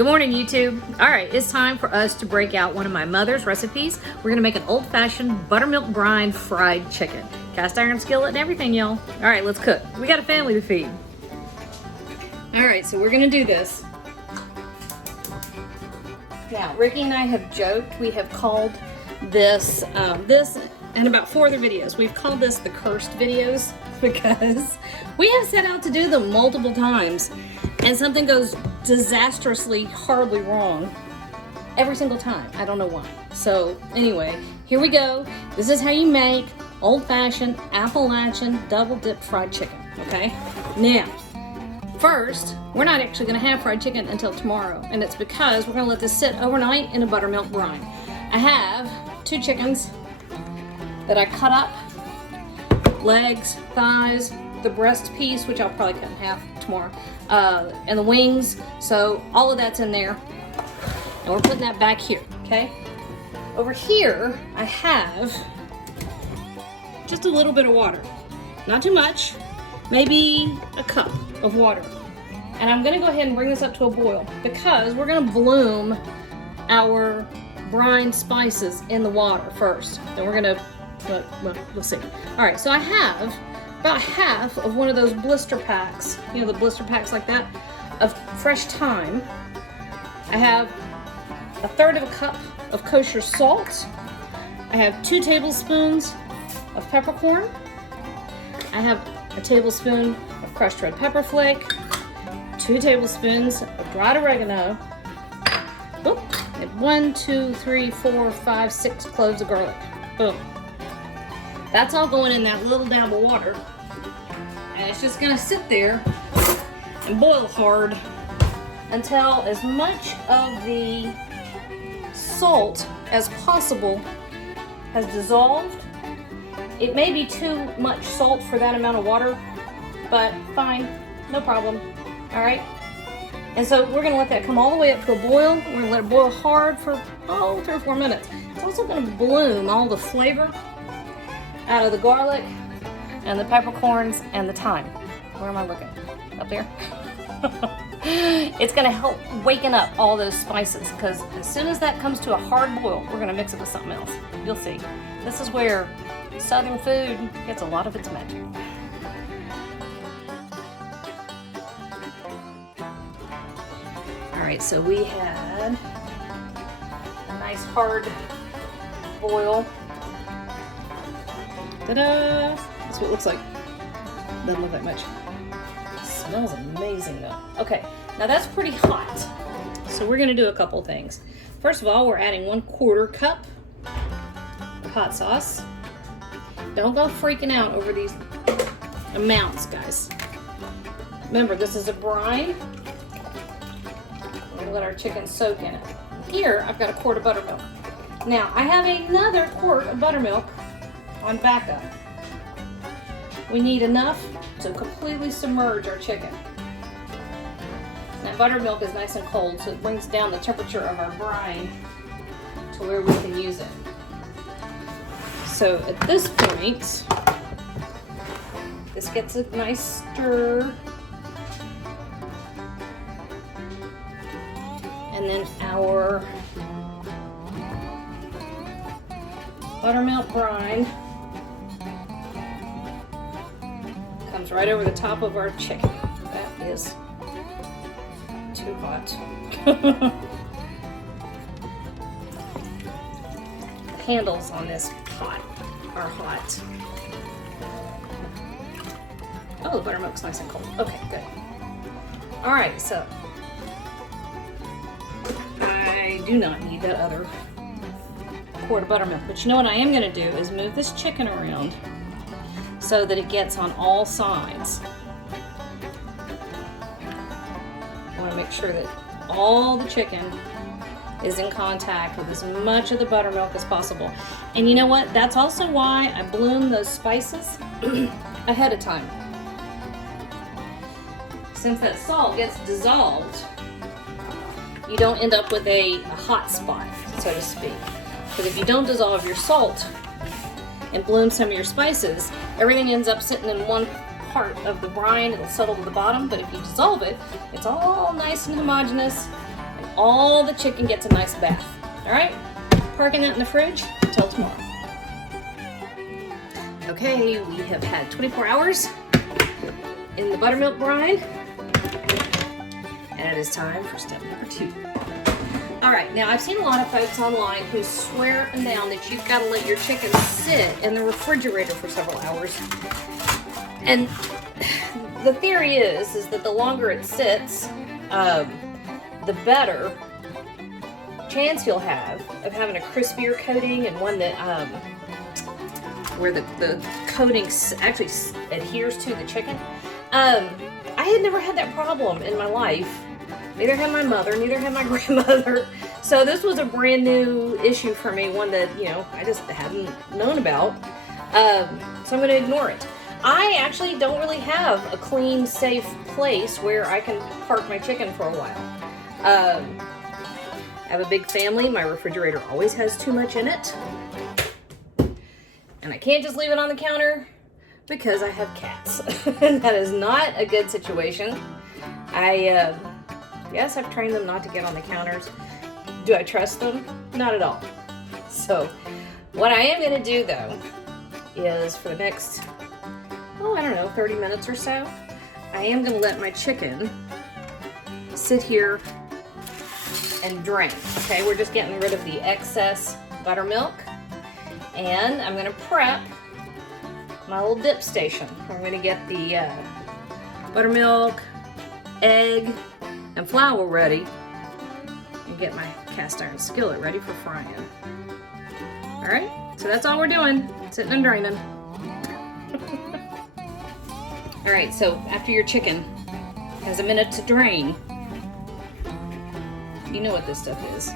Good morning, YouTube. All right, it's time for us to break out one of my mother's recipes. We're gonna make an old-fashioned buttermilk brine fried chicken. Cast iron skillet and everything, y'all. All right, let's cook. We got a family to feed. All right, so we're gonna do this. Now, Ricky and I have joked, we have called this, and about 4 other videos, we've called this the cursed videos because we have set out to do them multiple times and something goes disastrously, horribly wrong every single time. I don't know why. So anyway, here we go. This is how you make old-fashioned Appalachian double-dip fried chicken, okay? Now, first, we're not actually gonna have fried chicken until tomorrow, and it's because we're gonna let this sit overnight in a buttermilk brine. I have 2 chickens that I cut up, legs, thighs, the breast piece, which I'll probably cut in half tomorrow, and the wings, so all of that's in there. And we're putting that back here, okay? Over here, I have just a little bit of water. Not too much, maybe a cup of water. And I'm gonna go ahead and bring this up to a boil because we're gonna bloom our brine spices in the water first. Then we're gonna, well, you'll see. All right, so I have about half of one of those blister packs, you know, the blister packs like that, of fresh thyme. I have a 1/3 of a cup of kosher salt. I have 2 tablespoons of peppercorn. I have a tablespoon of crushed red pepper flake, 2 tablespoons of dried oregano, and 1, 2, 3, 4, 5, 6 cloves of garlic. Boom. That's all going in that little dab of water. And it's just gonna sit there and boil hard until as much of the salt as possible has dissolved. It may be too much salt for that amount of water, but fine, no problem, all right? And so we're gonna let that come all the way up to a boil. We're gonna let it boil hard for, 3 or 4 minutes. It's also gonna bloom all the flavor out of the garlic and the peppercorns and the thyme. Where am I looking? Up there? It's gonna help waken up all those spices because as soon as that comes to a hard boil, we're gonna mix it with something else. You'll see. This is where Southern food gets a lot of its magic. All right, so we had a nice hard boil. Ta-da! That's what it looks like. Doesn't look that much. It smells amazing though. Okay, now that's pretty hot. So we're gonna do a couple things. First of all, we're adding 1/4 cup of hot sauce. Don't go freaking out over these amounts, guys. Remember, this is a brine. We're gonna let our chicken soak in it. Here, I've got a quart of buttermilk. Now, I have another quart of buttermilk on backup. We need enough to completely submerge our chicken. Now, buttermilk is nice and cold, so it brings down the temperature of our brine to where we can use it. So at this point, this gets a nice stir. And then our buttermilk brine comes right over the top of our chicken. That is too hot. The handles on this pot are hot. Oh, the buttermilk's nice and cold. Okay, good. All right, so I do not need that other quart of buttermilk, but you know what I am gonna do is move this chicken around so that it gets on all sides. I wanna make sure that all the chicken is in contact with as much of the buttermilk as possible. And you know what? That's also why I bloom those spices ahead of time. Since that salt gets dissolved, you don't end up with a hot spot, so to speak. Because if you don't dissolve your salt and bloom some of your spices, everything ends up sitting in one part of the brine. It'll settle to the bottom, but if you dissolve it, it's all nice and homogeneous and all the chicken gets a nice bath. All right, parking that in the fridge until tomorrow. Okay, we have had 24 hours in the buttermilk brine, and it is time for step number 2. All right, now I've seen a lot of folks online who swear up and down that you've got to let your chicken sit in the refrigerator for several hours. And the theory is that the longer it sits, the better chance you'll have of having a crispier coating and one that where the coating actually adheres to the chicken. I had never had that problem in my life. Neither had my mother, neither had my grandmother. So this was a brand new issue for me, one that, you know, I just hadn't known about. So I'm going to ignore it. I actually don't really have a clean, safe place where I can park my chicken for a while. I have a big family. My refrigerator always has too much in it. And I can't just leave it on the counter because I have cats. And that is not a good situation. Yes, I've trained them not to get on the counters. Do I trust them? Not at all. So what I am going to do though is for the next, I don't know, 30 minutes or so, I am going to let my chicken sit here and drain. Okay, we're just getting rid of the excess buttermilk. And I'm going to prep my little dip station. I'm going to get the buttermilk, egg, and flour ready, and get my cast iron skillet ready for frying. All right, so that's all we're doing, sitting and draining. All right, so after your chicken has a minute to drain, you know what this stuff is.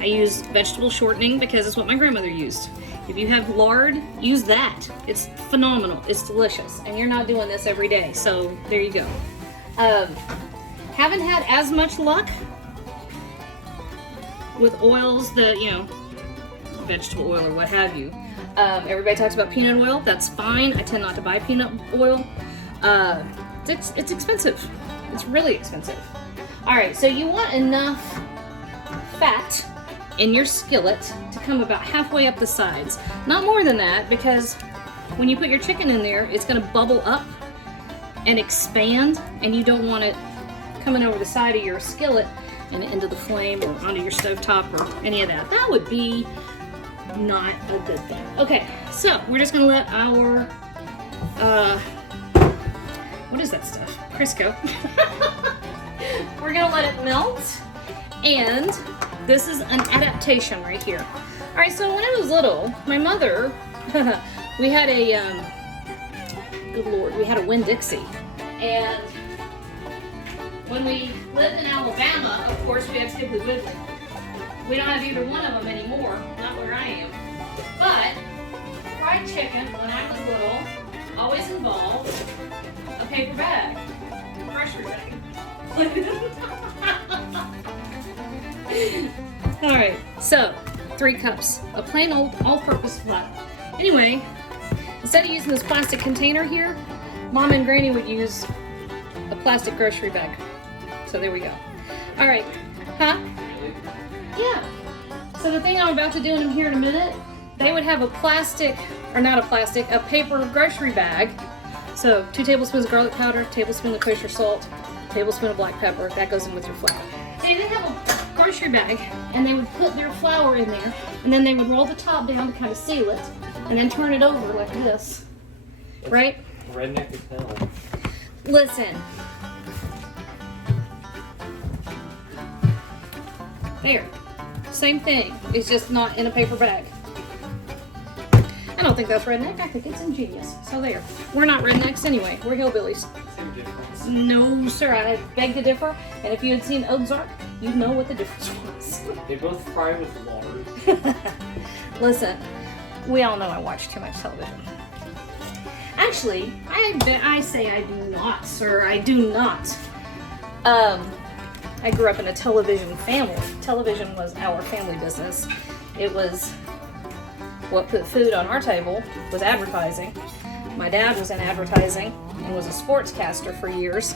I use vegetable shortening because it's what my grandmother used. If you have lard, use that. It's phenomenal. It's delicious. And you're not doing this every day, so there you go. Haven't had as much luck with oils that, you know, vegetable oil or what have you. Everybody talks about peanut oil. That's fine. I tend not to buy peanut oil. It's expensive. It's really expensive. All right, so you want enough fat in your skillet to come about halfway up the sides. Not more than that, because when you put your chicken in there, it's going to bubble up and expand, and you don't want it coming over the side of your skillet and into the flame or onto your stovetop or any of that. That would be not a good thing. Okay, so we're just going to let our, what is that stuff? Crisco. We're going to let it melt, and this is an adaptation right here. All right, so when I was little, my mother, we had a, good Lord, we had a Winn-Dixie. And when we lived in Alabama, of course, we had Piggly Wiggly. We don't have either one of them anymore, not where I am. But fried chicken, when I was little, always involved a paper bag, a grocery bag. All right, so 3 cups of plain old all-purpose flour. Anyway, instead of using this plastic container here, Mom and Granny would use a plastic grocery bag. So there we go. All right, huh? Yeah. So the thing I'm about to do in here in a minute, they would have a plastic, or not a plastic, a paper grocery bag. So 2 tablespoons of garlic powder, tablespoon of kosher salt, tablespoon of black pepper. That goes in with your flour. They have a grocery bag, and they would put their flour in there, and then they would roll the top down to kind of seal it, and then turn it over like this, right? Redneck as hell. Listen. There. Same thing. It's just not in a paper bag. I don't think that's redneck. I think it's ingenious. So there. We're not rednecks anyway. We're hillbillies. Same difference. No, sir. I beg to differ. And if you had seen Ozark, you'd know what the difference was. They both fry with lard. Listen, we all know I watch too much television. Actually, I say I do not, sir. I do not. I grew up in a television family. Television was our family business. It was what put food on our table, was advertising. My dad was in advertising and was a sportscaster for years.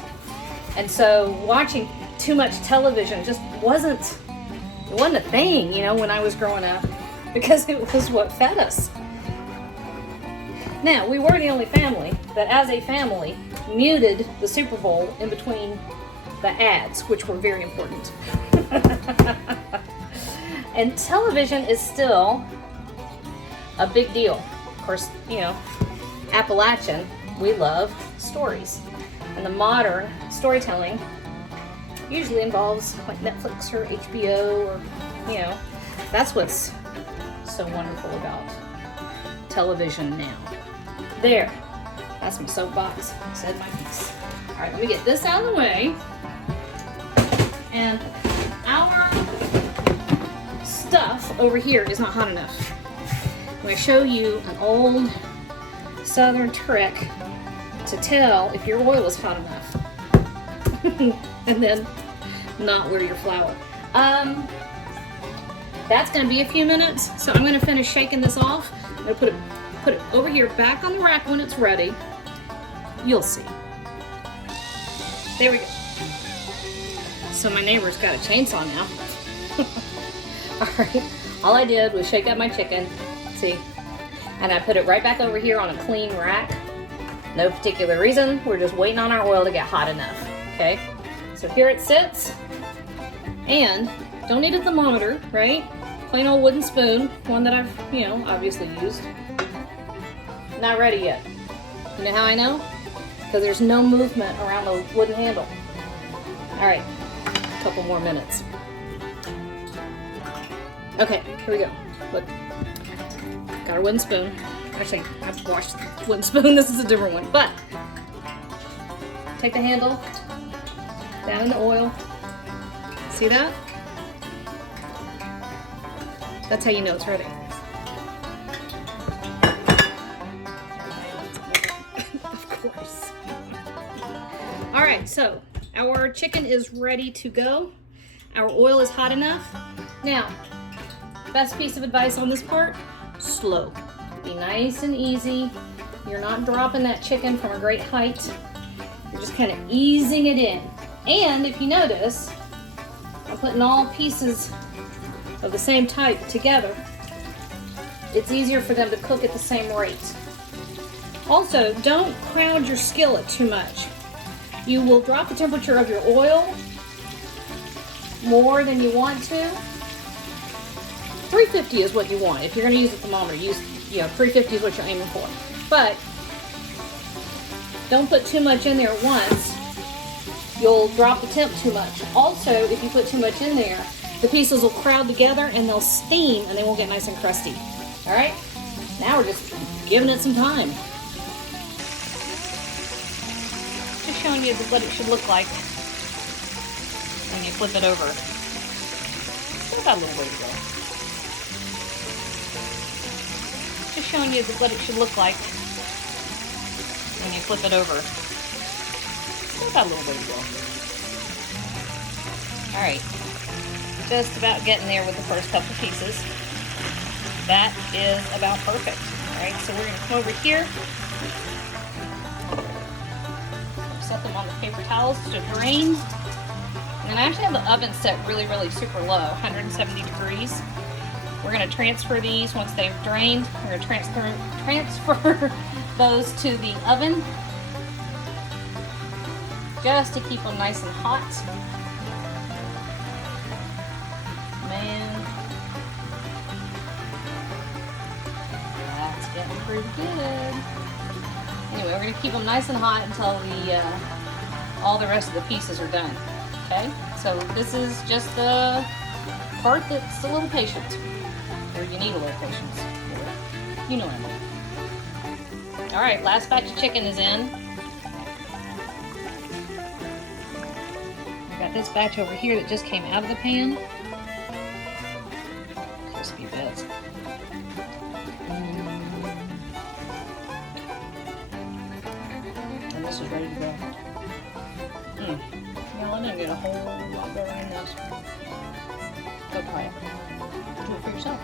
And so watching too much television just wasn't a thing, you know, when I was growing up, because it was what fed us. Now, we were the only family that, as a family, muted the Super Bowl in between the ads, which were very important. And television is still a big deal. Of course, you know, Appalachian, we love stories. And the modern storytelling usually involves like Netflix or HBO, or, you know, that's what's so wonderful about television now. There, that's my soapbox. Said my piece. All right, let me get this out of the way. And our stuff over here is not hot enough. I'm going to show you an old Southern trick to tell if your oil is hot enough. And then not wear your flour. That's going to be a few minutes, so I'm going to finish shaking this off. I'm going to put it over here back on the rack when it's ready. You'll see. There we go. So my neighbor's got a chainsaw now. Alright, all I did was shake up my chicken, see, and I put it right back over here on a clean rack. No particular reason, we're just waiting on our oil to get hot enough, okay? So here it sits, and don't need a thermometer, right? Plain old wooden spoon, one that I've, you know, obviously used. Not ready yet. You know how I know? Because there's no movement around the wooden handle. Alright, a couple more minutes. Okay, here we go. Look, got our wooden spoon. Actually, I've washed the wooden spoon. This is a different one. But, take the handle, down in the oil. See that? That's how you know it's ready. Of course. All right, so our chicken is ready to go. Our oil is hot enough. Now, best piece of advice on this part, slow. Be nice and easy. You're not dropping that chicken from a great height. You're just kind of easing it in. And if you notice, I'm putting all pieces of the same type together. It's easier for them to cook at the same rate. Also, don't crowd your skillet too much. You will drop the temperature of your oil more than you want to. 350 is what you want. If you're going to use a thermometer, use, 350 is what you're aiming for. But don't put too much in there at once. You'll drop the temp too much. Also, if you put too much in there, the pieces will crowd together and they'll steam and they won't get nice and crusty. All right? Now we're just giving it some time. Just showing you what it should look like when you flip it over. Still got a little way to go. Just showing you what it should look like when you flip it over. Still got a little way to go. All right. Just about getting there with the first couple pieces. That is about perfect. Alright, so we're going to come over here. Set them on the paper towels to drain. And I actually have the oven set really, really super low, 170 degrees. We're going to transfer these once they've drained. We're going to transfer those to the oven just to keep them nice and hot. Getting pretty good. Anyway, we're going to keep them nice and hot until all the rest of the pieces are done. Okay? So this is just the part that's a little patient. Or you need a little patience. You know what I mean. Alright, last batch of chicken is in. I've got this batch over here that just came out of the pan. Crispy bits. This is ready to go. Now I'm gonna get a whole lot better in this. Go try it. Do it for yourself.